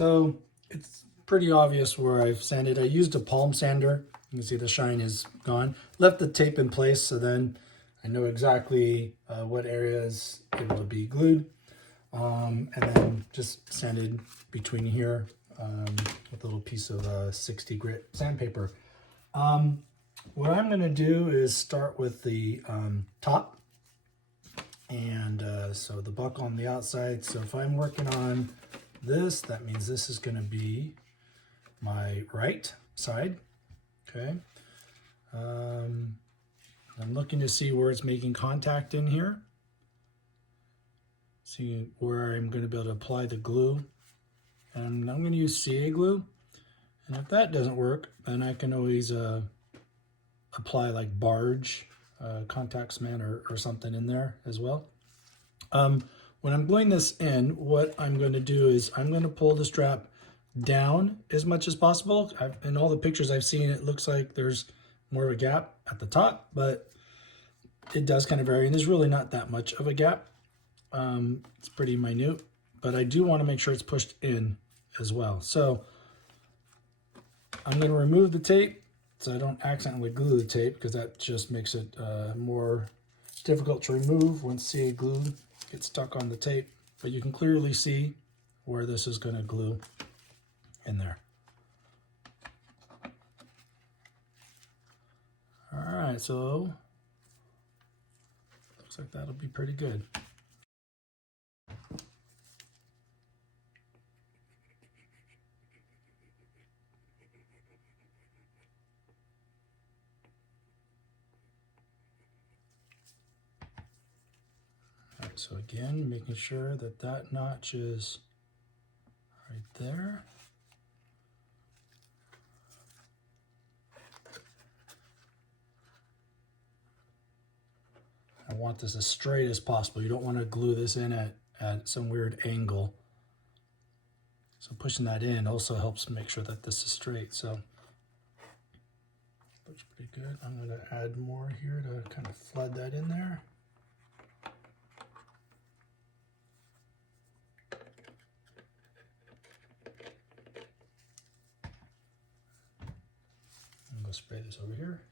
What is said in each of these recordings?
So it's pretty obvious where I've sanded. I used a palm sander. You can see the shine is gone. Left the tape in place so then I know exactly what areas it will be glued. And then just sanded between here with a little piece of 60 grit sandpaper. What I'm going to do is start with the top. And so the buckle on the outside. So if I'm working on this, that means this is going to be my right side. Okay. I'm looking to see where it's making contact in here. See where I'm going to be able to apply the glue. And I'm going to use CA glue. And if that doesn't work, then I can always apply like barge contact cement or something in there as well. When I'm gluing this in, what I'm going to do is I'm going to pull the strap down as much as possible. In all the pictures I've seen, it looks like there's more of a gap at the top, but it does kind of vary, and there's really not that much of a gap. It's pretty minute, but I do want to make sure it's pushed in as well. So I'm going to remove the tape so I don't accidentally glue the tape, because that just makes it more difficult to remove once CA glue gets stuck on the tape. But you can clearly see where this is going to glue in there. All right, so looks like that'll be pretty good. All right, so again, making sure that that notch is right there. I want this as straight as possible. You don't want to glue this in at some weird angle. So pushing that in also helps make sure that this is straight. So looks pretty good. I'm going to add more here to kind of flood that in there. I'm going to spray this over here.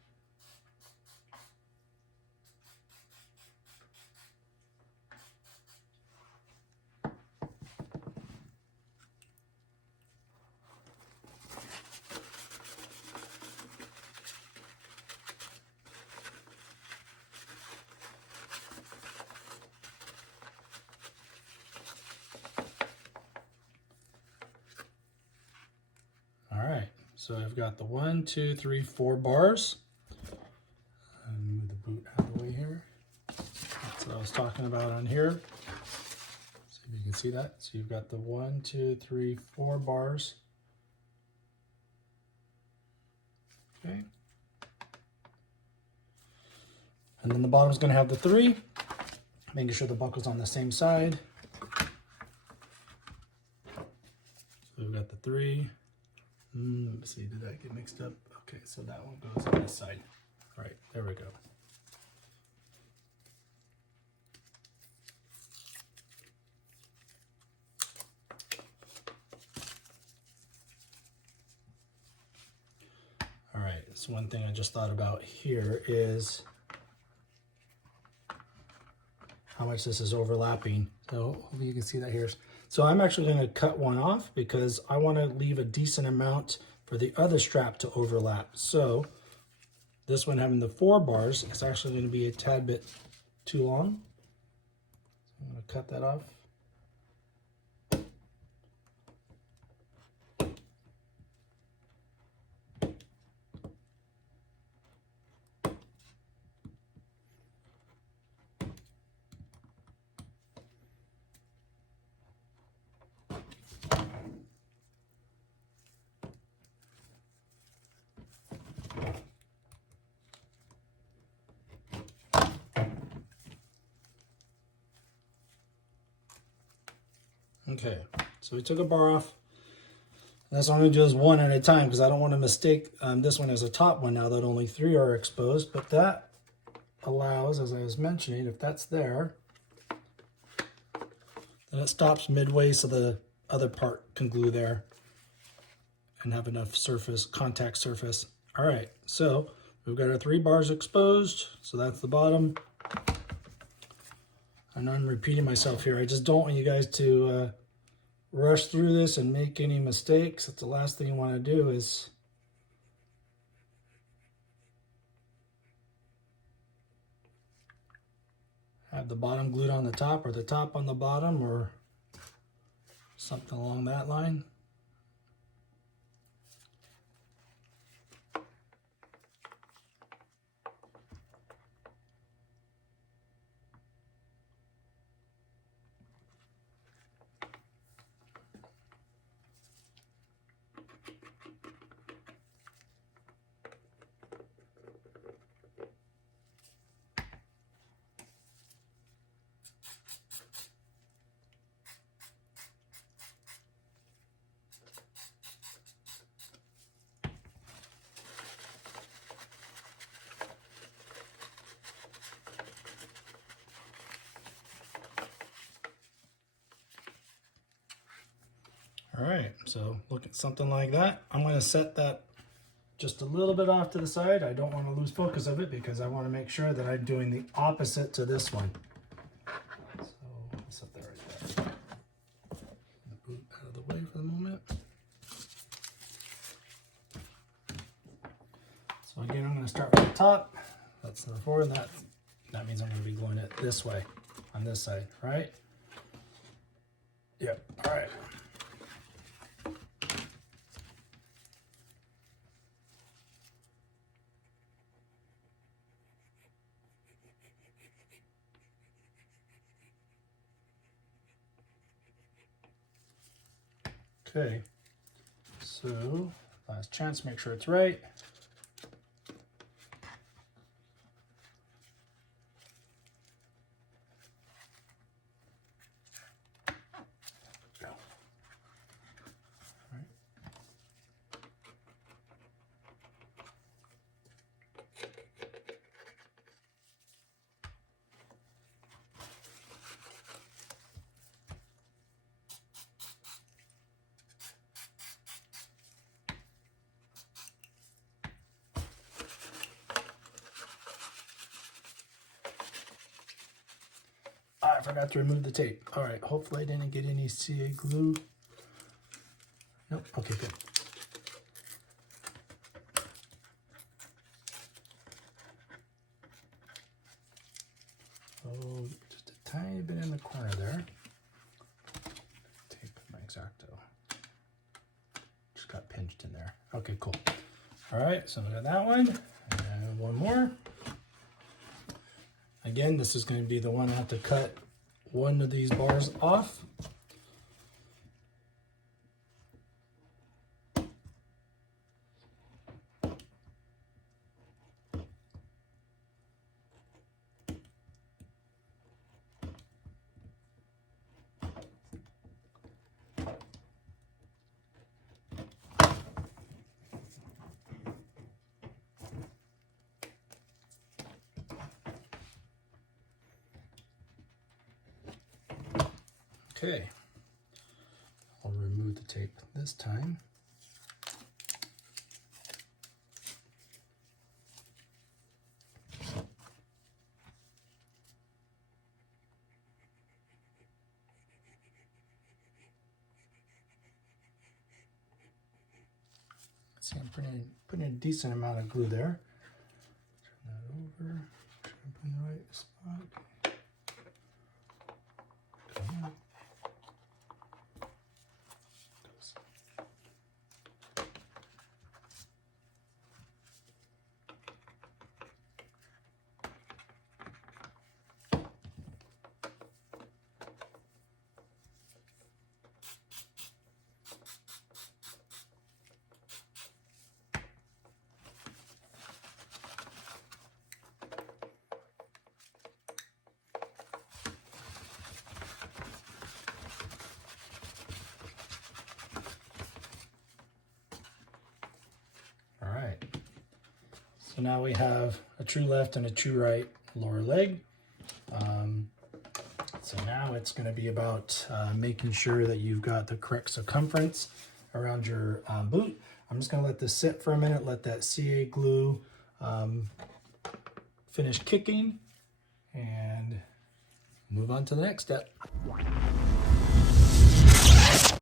All right, so I've got the 1, 2, 3, 4 bars. Move the boot out of the way here. That's what I was talking about on here. See if you can see that. So you've got the 1, 2, 3, 4 bars. Okay. And then the bottom's going to have the 3, making sure the buckle's on the same side. So we've got the 3. Let me see, did that get mixed up? Okay, so that one goes on this side. All right, there we go. All right, so one thing I just thought about here is how much this is overlapping. So hopefully you can see that here. So I'm actually going to cut one off because I want to leave a decent amount for the other strap to overlap. So this one having the 4 bars is actually going to be a tad bit too long. So I'm going to cut that off. Okay, so we took a bar off. That's what I'm going to do is one at a time because I don't want to mistake this one as a top one now that only 3 are exposed. But that allows, as I was mentioning, if that's there, then it stops midway so the other part can glue there and have enough surface, contact surface. All right, so we've got our 3 bars exposed, so that's the bottom. I know I'm repeating myself here. I just don't want you guys to rush through this and make any mistakes. That's the last thing you want to do is have the bottom glued on the top or the top on the bottom or something along that line. All right, so look at something like that. I'm going to set that just a little bit off to the side. I don't want to lose focus of it because I want to make sure that I'm doing the opposite to this one. So I'll set that right there. The boot out of the way for the moment. So again, I'm going to start with the top. That's number 4, and that means I'm going to be gluing it this way on this side, right? Yep. All right. Okay, so last chance, make sure it's right. Go. All right. I forgot to remove the tape. All right, hopefully I didn't get any CA glue. Nope, okay, good. Oh, just a tiny bit in the corner there. Tape my X-Acto. Just got pinched in there. Okay, cool. All right, so we got that one, and one more. Again, this is going to be the one I have to cut one of these bars off. Okay, I'll remove the tape this time. See, I'm putting a decent amount of glue there. Turn that over, try to put in the right spot. Come on. So now we have a true left and a true right lower leg. So now it's going to be about making sure that you've got the correct circumference around your boot. I'm just going to let this sit for a minute, let that CA glue finish kicking, and move on to the next step.